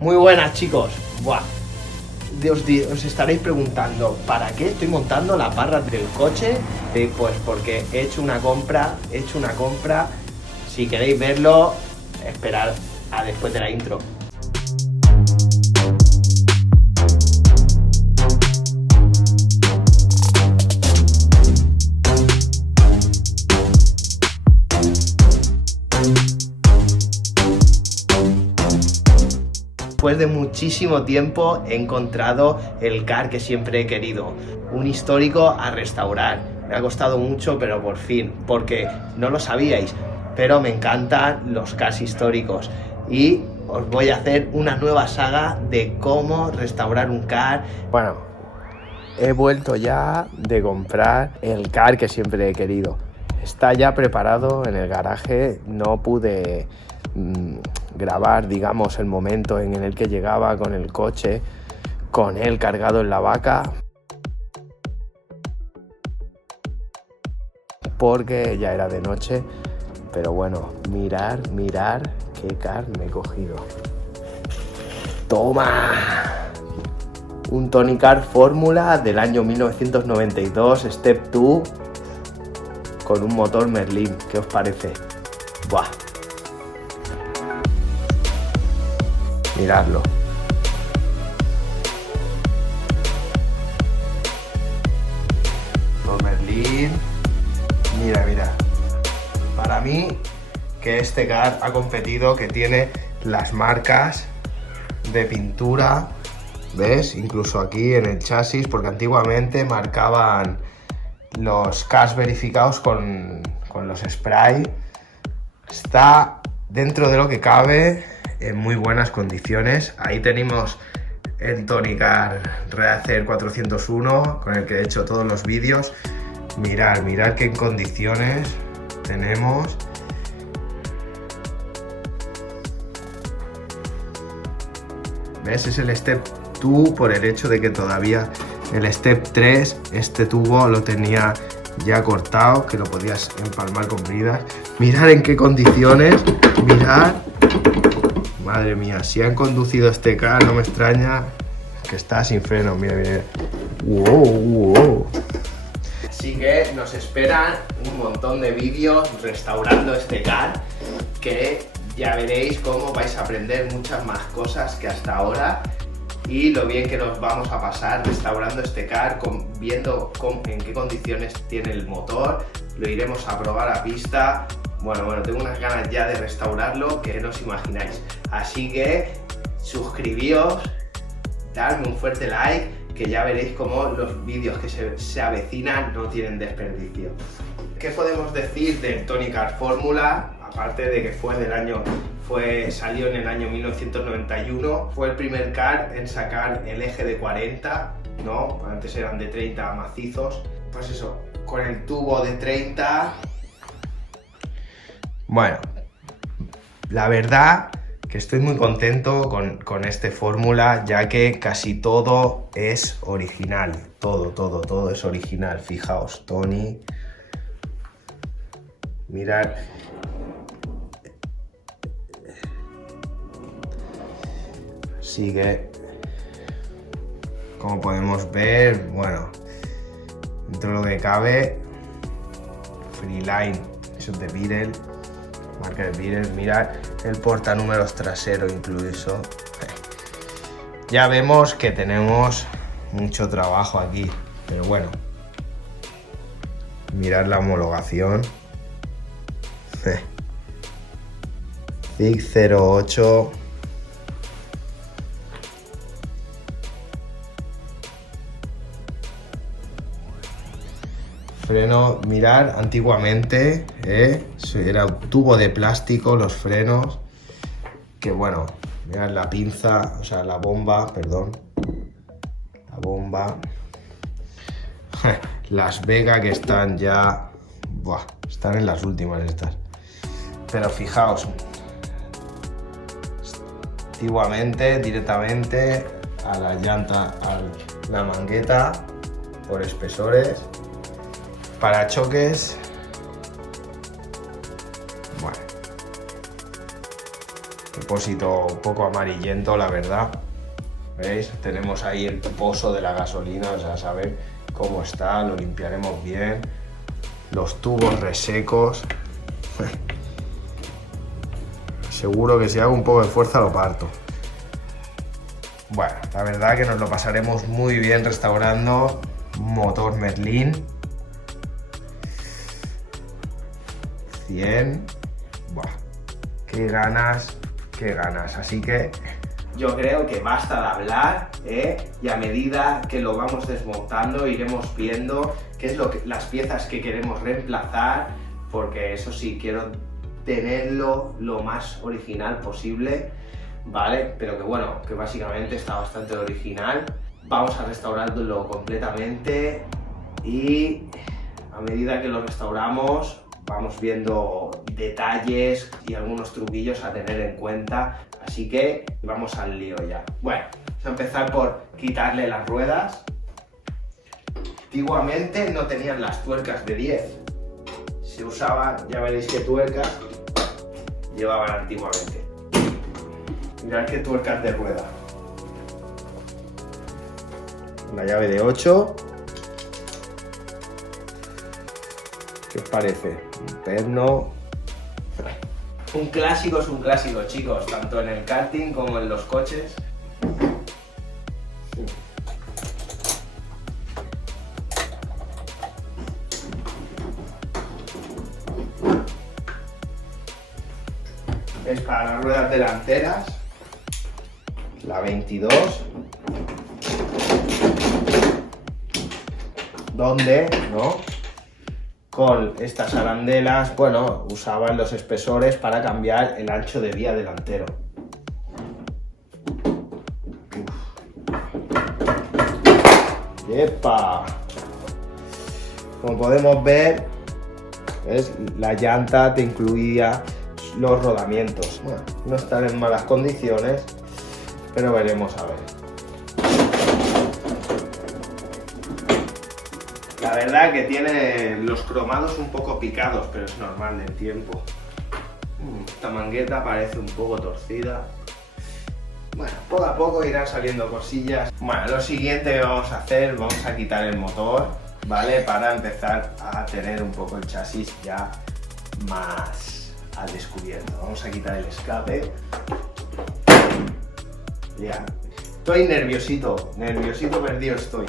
Muy buenas, chicos. Buah. Os estaréis preguntando, ¿para qué estoy montando las barras del coche? Pues porque he hecho una compra. Si queréis verlo, esperad a después de la intro. Después de muchísimo tiempo he encontrado el car que siempre he querido, un histórico a restaurar. Me ha costado mucho, pero por fin, porque no lo sabíais, pero me encantan los cars históricos y os voy a hacer una nueva saga de cómo restaurar un car. Bueno, he vuelto ya de comprar el car que siempre he querido. Está ya preparado en el garaje, no pude grabar, digamos, el momento en el que llegaba con el coche, con él cargado en la vaca, porque ya era de noche. Pero bueno, mirar qué car me he cogido. ¡Toma! Un Tony Car Fórmula del año 1992, Step 2, con un motor Merlin. ¿Qué os parece? ¡Buah! Miradlo. Motor Merlin. Mira. Para mí, que este car ha competido, que tiene las marcas de pintura, ¿ves? Incluso aquí en el chasis, porque antiguamente marcaban los cars verificados con los spray. Está dentro de lo que cabe, en muy buenas condiciones. Ahí tenemos el Tony Car Racer 401, con el que he hecho todos los vídeos. Mirad qué en condiciones tenemos. ¿Ves? Es el Step 2 por el hecho de que todavía el Step 3, este tubo lo tenía ya cortado, que lo podías empalmar con bridas. Mirad en qué condiciones, mirad. Madre mía, si han conducido este car, no me extraña que está sin freno. Mira. Wow. Así que nos esperan un montón de vídeos restaurando este car, que ya veréis cómo vais a aprender muchas más cosas que hasta ahora, y lo bien que nos vamos a pasar restaurando este car, viendo en qué condiciones tiene el motor. Lo iremos a probar a pista. Bueno, tengo unas ganas ya de restaurarlo que no os imagináis. Así que suscribíos, dadme un fuerte like, que ya veréis cómo los vídeos que se avecinan no tienen desperdicio. ¿Qué podemos decir del Tony Car Fórmula? Aparte de que salió en el año 1991, fue el primer car en sacar el eje de 40, ¿no? Antes eran de 30 macizos. Pues eso, con el tubo de 30. Bueno, la verdad que estoy muy contento con este Fórmula, ya que casi todo es original. Todo es original. Fijaos, Tony. Mirad. Sigue. Como podemos ver, bueno, dentro de lo que cabe, Freeline, eso es de Beetle. Marca de Beetle, mirad el portanúmeros trasero incluso. Ya vemos que tenemos mucho trabajo aquí, pero bueno, mirad la homologación. CIG 08. Freno, mirar, antiguamente era un tubo de plástico los frenos, que bueno, mirad la pinza, o sea la bomba, perdón, la bomba, las Vega que están ya, están en las últimas estas, pero fijaos, antiguamente directamente a la llanta, a la mangueta por espesores. Parachoques. Bueno. depósito un poco amarillento, la verdad. ¿Veis? Tenemos ahí el pozo de la gasolina, o sea, a saber cómo está, lo limpiaremos bien. Los tubos resecos. Seguro que si hago un poco de fuerza lo parto. Bueno, la verdad que nos lo pasaremos muy bien restaurando motor Merlin 100. Buah, qué ganas, qué ganas. Así que yo creo que basta de hablar, y a medida que lo vamos desmontando iremos viendo qué es las piezas que queremos reemplazar, porque eso sí, quiero tenerlo lo más original posible, ¿vale? Pero que bueno, que básicamente está bastante original. Vamos a restaurarlo completamente y a medida que lo restauramos vamos viendo detalles y algunos truquillos a tener en cuenta. Así que vamos al lío ya. Bueno, vamos a empezar por quitarle las ruedas. Antiguamente no tenían las tuercas de 10. Se usaban, ya veréis qué tuercas llevaban antiguamente. Mirad qué tuercas de rueda. La llave de 8. ¿Qué os parece? Un perno. Un clásico es un clásico, chicos, tanto en el karting como en los coches. Es para las ruedas delanteras, la 22, donde, ¿no?, con estas arandelas, bueno, usaban los espesores para cambiar el ancho de vía delantero. ¡Epa! Como podemos ver, ¿ves? La llanta te incluía los rodamientos. Bueno, no están en malas condiciones, pero veremos a ver. La verdad que tiene los cromados un poco picados, pero es normal del tiempo. Esta mangueta parece un poco torcida. Bueno, poco a poco irán saliendo cosillas. Bueno, lo siguiente que vamos a hacer, vamos a quitar el motor, ¿vale? Para empezar a tener un poco el chasis ya más al descubierto. Vamos a quitar el escape. Ya. Estoy nerviosito perdido estoy.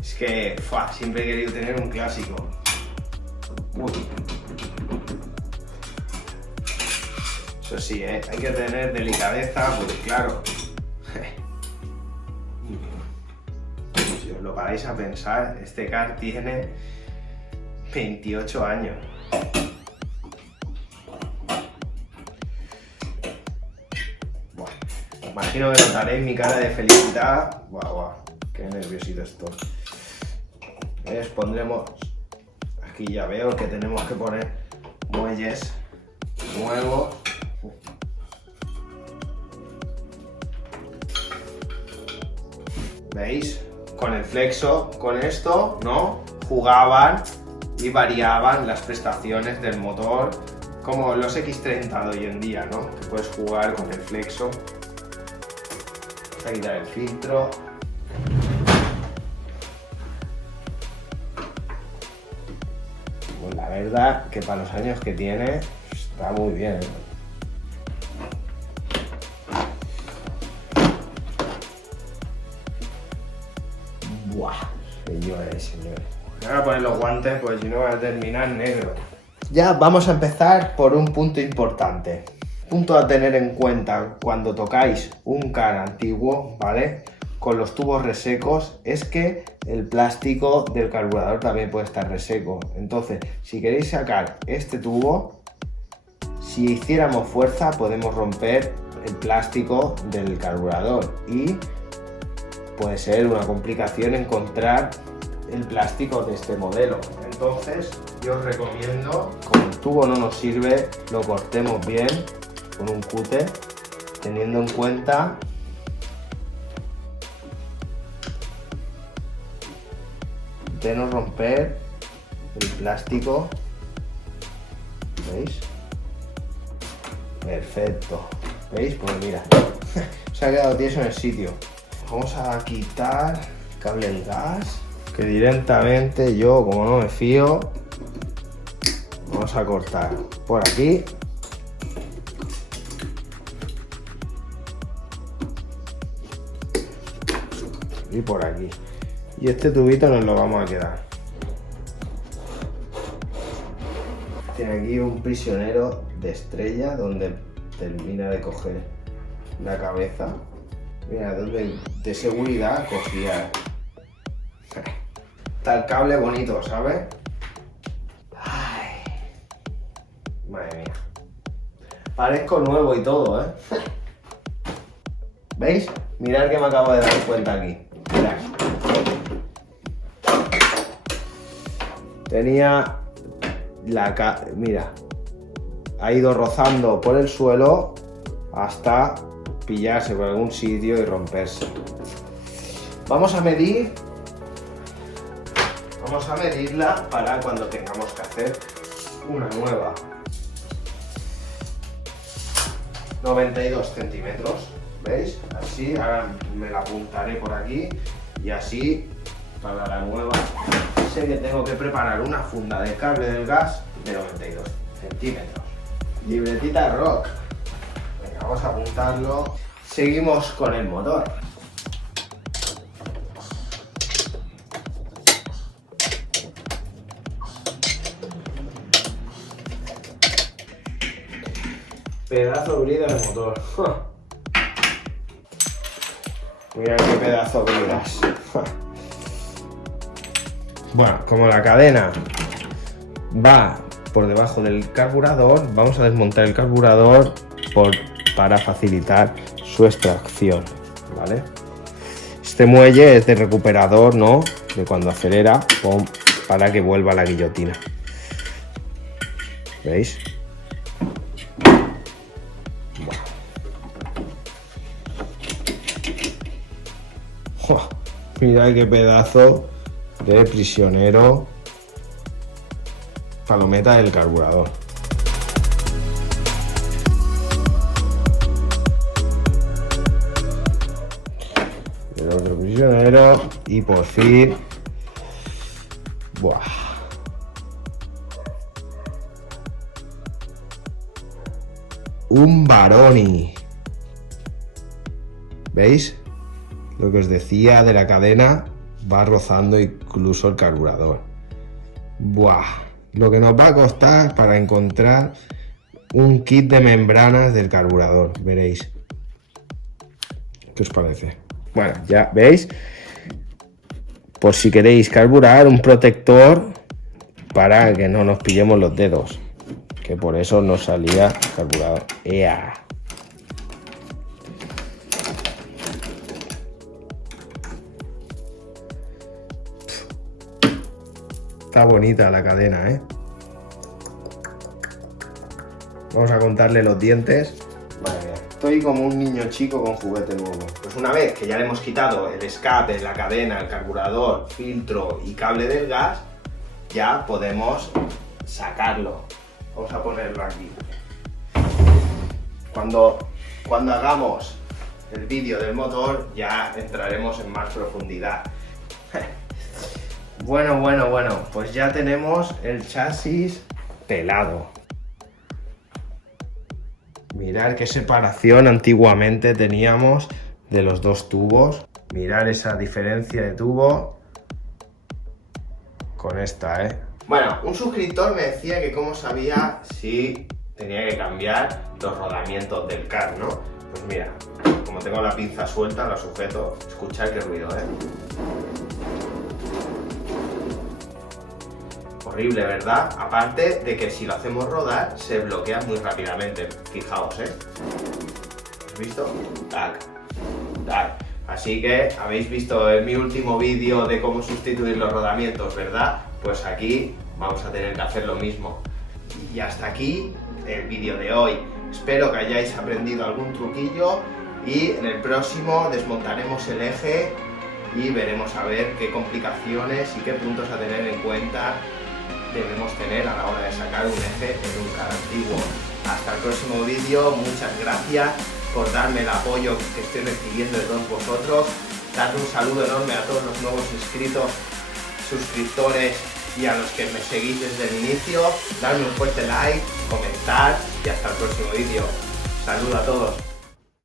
Es que siempre he querido tener un clásico. Uy. Eso sí, hay que tener delicadeza, porque claro, si os lo paráis a pensar, este car tiene 28 años. Buah. Imagino que notaréis mi cara de felicidad. Guau, qué nerviosito estoy. Pondremos, aquí ya veo que tenemos que poner muelles nuevos. ¿Veis? Con el flexo, con esto, ¿no?, jugaban y variaban las prestaciones del motor, como los X30 de hoy en día, ¿no?, que puedes jugar con el flexo. Vamos a quitar el filtro. Pues la verdad que para los años que tiene está muy bien, ¿eh? Buah, señores. Me voy a poner los guantes, pues si no voy a terminar negro. Ya vamos a empezar por un punto importante. Punto a tener en cuenta cuando tocáis un car antiguo, ¿vale?, con los tubos resecos, es que el plástico del carburador también puede estar reseco. Entonces, si queréis sacar este tubo, si hiciéramos fuerza podemos romper el plástico del carburador y puede ser una complicación encontrar el plástico de este modelo. Entonces, yo os recomiendo, como el tubo no nos sirve, lo cortemos bien con un cúter, teniendo en cuenta de no romper el plástico. ¿Veis? Perfecto. ¿Veis? Pues mira, se ha quedado tieso en el sitio. Vamos a quitar el cable del gas, que directamente yo, como no me fío, vamos a cortar por aquí. Y por aquí. Y este tubito nos lo vamos a quedar. Tiene aquí un prisionero de estrella donde termina de coger la cabeza. Mira, donde de seguridad cogía. Está el cable bonito, ¿sabes? Ay, madre mía. Parezco nuevo y todo, ¿eh? ¿Veis? Mirad que me acabo de dar cuenta aquí. Mirad. Tenía mira, ha ido rozando por el suelo hasta pillarse por algún sitio y romperse. Vamos a medirla para cuando tengamos que hacer una nueva. 92 centímetros, ¿veis? Así, ahora me la apuntaré por aquí y así para la nueva. Sé que tengo que preparar una funda de cable del gas de 92 centímetros. Libretita rock. Venga, vamos a apuntarlo. Seguimos con el motor. Pedazo de brida del motor. Mira qué pedazo de bridas. Bueno, como la cadena va por debajo del carburador, vamos a desmontar el carburador para facilitar su extracción, ¿vale? Este muelle es de recuperador, ¿no? De cuando acelera, para que vuelva a la guillotina. ¿Veis? ¡Oh! Mirad qué pedazo de prisionero palometa del carburador. El otro prisionero y por fin. ¡Buah! Un Baroni. ¿Veis? Lo que os decía de la cadena va rozando incluso el carburador. ¡Buah! Lo que nos va a costar para encontrar un kit de membranas del carburador, veréis. ¿Qué os parece? Bueno, ya veis, por si queréis carburar, un protector para que no nos pillemos los dedos, que por eso no salía carburador. ¡Ea! Está bonita la cadena, ¿eh? Vamos a contarle los dientes. Madre mía, estoy como un niño chico con juguete nuevo. Pues una vez que ya le hemos quitado el escape, la cadena, el carburador, filtro y cable del gas, ya podemos sacarlo. Vamos a ponerlo aquí. Cuando hagamos el vídeo del motor, ya entraremos en más profundidad. Bueno, pues ya tenemos el chasis pelado. Mirad qué separación antiguamente teníamos de los dos tubos. Mirad esa diferencia de tubo con esta, ¿eh? Bueno, un suscriptor me decía que cómo sabía si tenía que cambiar los rodamientos del car, ¿no? Pues mira, como tengo la pinza suelta, la sujeto. Escuchad qué ruido, ¿eh? Horrible, ¿verdad? Aparte de que si lo hacemos rodar, se bloquea muy rápidamente. Fijaos, ¿eh? ¿Has visto? Tac, tac. Así que habéis visto en mi último vídeo de cómo sustituir los rodamientos, ¿verdad? Pues aquí vamos a tener que hacer lo mismo. Y hasta aquí el vídeo de hoy. Espero que hayáis aprendido algún truquillo y en el próximo desmontaremos el eje y veremos a ver qué complicaciones y qué puntos a tener en cuenta debemos tener a la hora de sacar un eje en un car antiguo. Hasta el próximo vídeo, muchas gracias por darme el apoyo que estoy recibiendo de todos vosotros. Dar un saludo enorme a todos los nuevos inscritos, suscriptores y a los que me seguís desde el inicio. Darme un fuerte like, comentar y hasta el próximo vídeo. Saludo a todos.